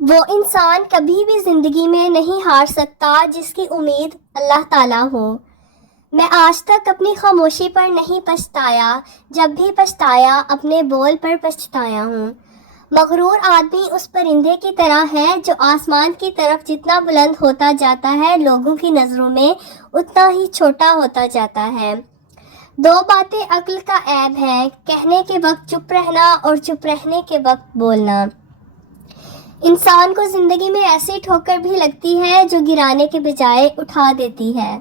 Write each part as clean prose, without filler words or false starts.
وہ انسان کبھی بھی زندگی میں نہیں ہار سکتا جس کی امید اللہ تعالیٰ ہو۔ میں آج تک اپنی خاموشی پر نہیں پچھتایا، جب بھی پچھتایا اپنے بول پر پچھتایا ہوں۔ مغرور آدمی اس پرندے کی طرح ہے جو آسمان کی طرف جتنا بلند ہوتا جاتا ہے لوگوں کی نظروں میں اتنا ہی چھوٹا ہوتا جاتا ہے۔ دو باتیں عقل کا عیب ہے، کہنے کے وقت چپ رہنا اور چپ رہنے کے وقت بولنا۔ انسان کو زندگی میں ایسی ٹھوکر بھی لگتی ہے جو گرانے کے بجائے اٹھا دیتی ہے۔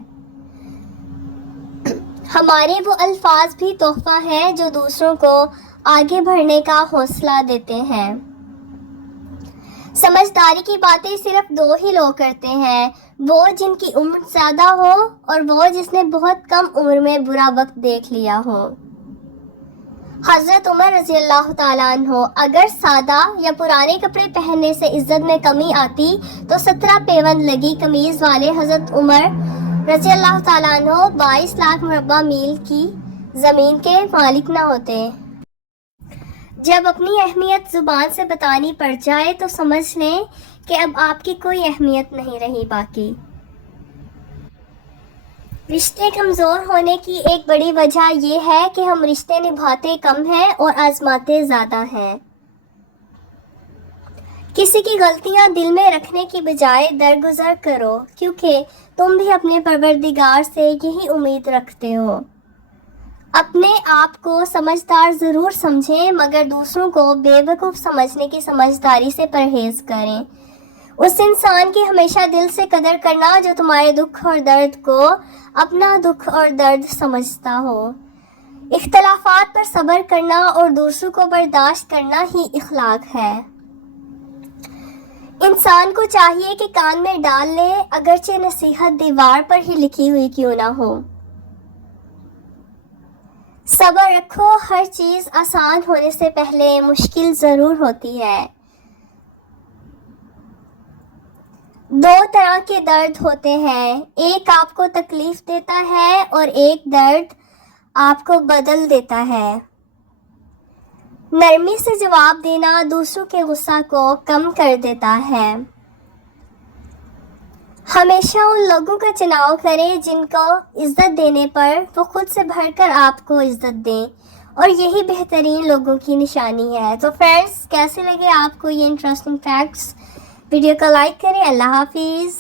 ہمارے وہ الفاظ بھی تحفہ ہیں جو دوسروں کو آگے بڑھنے کا حوصلہ دیتے ہیں۔ سمجھداری کی باتیں صرف دو ہی لوگ کرتے ہیں، وہ جن کی عمر زیادہ ہو اور وہ جس نے بہت کم عمر میں برا وقت دیکھ لیا ہو۔ حضرت عمر رضی اللہ تعالیٰ عنہ، اگر سادہ یا پرانے کپڑے پہننے سے عزت میں کمی آتی تو 17 پیوند لگی قمیض والے حضرت عمر رضی اللہ تعالیٰ عنہ 22 لاکھ مربع میل کی زمین کے مالک نہ ہوتے۔ جب اپنی اہمیت زبان سے بتانی پڑ جائے تو سمجھ لیں کہ اب آپ کی کوئی اہمیت نہیں رہی باقی۔ رشتے کمزور ہونے کی ایک بڑی وجہ یہ ہے کہ ہم رشتے نبھاتے کم ہیں اور آزماتے زیادہ ہیں۔ کسی کی غلطیاں دل میں رکھنے کی بجائے درگزر کرو، کیونکہ تم بھی اپنے پروردگار سے یہی امید رکھتے ہو۔ اپنے آپ کو سمجھدار ضرور سمجھیں، مگر دوسروں کو بے وقوف سمجھنے کی سمجھداری سے پرہیز کریں۔ اس انسان کی ہمیشہ دل سے قدر کرنا جو تمہارے دکھ اور درد کو اپنا دکھ اور درد سمجھتا ہو۔ اختلافات پر صبر کرنا اور دوسروں کو برداشت کرنا ہی اخلاق ہے۔ انسان کو چاہیے کہ کان میں ڈال لے، اگرچہ نصیحت دیوار پر ہی لکھی ہوئی کیوں نہ ہو۔ صبر رکھو، ہر چیز آسان ہونے سے پہلے مشکل ضرور ہوتی ہے۔ دو طرح کے درد ہوتے ہیں، ایک آپ کو تکلیف دیتا ہے اور ایک درد آپ کو بدل دیتا ہے۔ نرمی سے جواب دینا دوسروں کے غصہ کو کم کر دیتا ہے۔ ہمیشہ ان لوگوں کا چناؤ کریں جن کو عزت دینے پر وہ خود سے بڑھ کر آپ کو عزت دیں، اور یہی بہترین لوگوں کی نشانی ہے۔ تو فرینڈز، کیسے لگے آپ کو یہ انٹرسٹنگ فیکٹس؟ ویڈیو کو لائک کریں۔ اللہ حافظ۔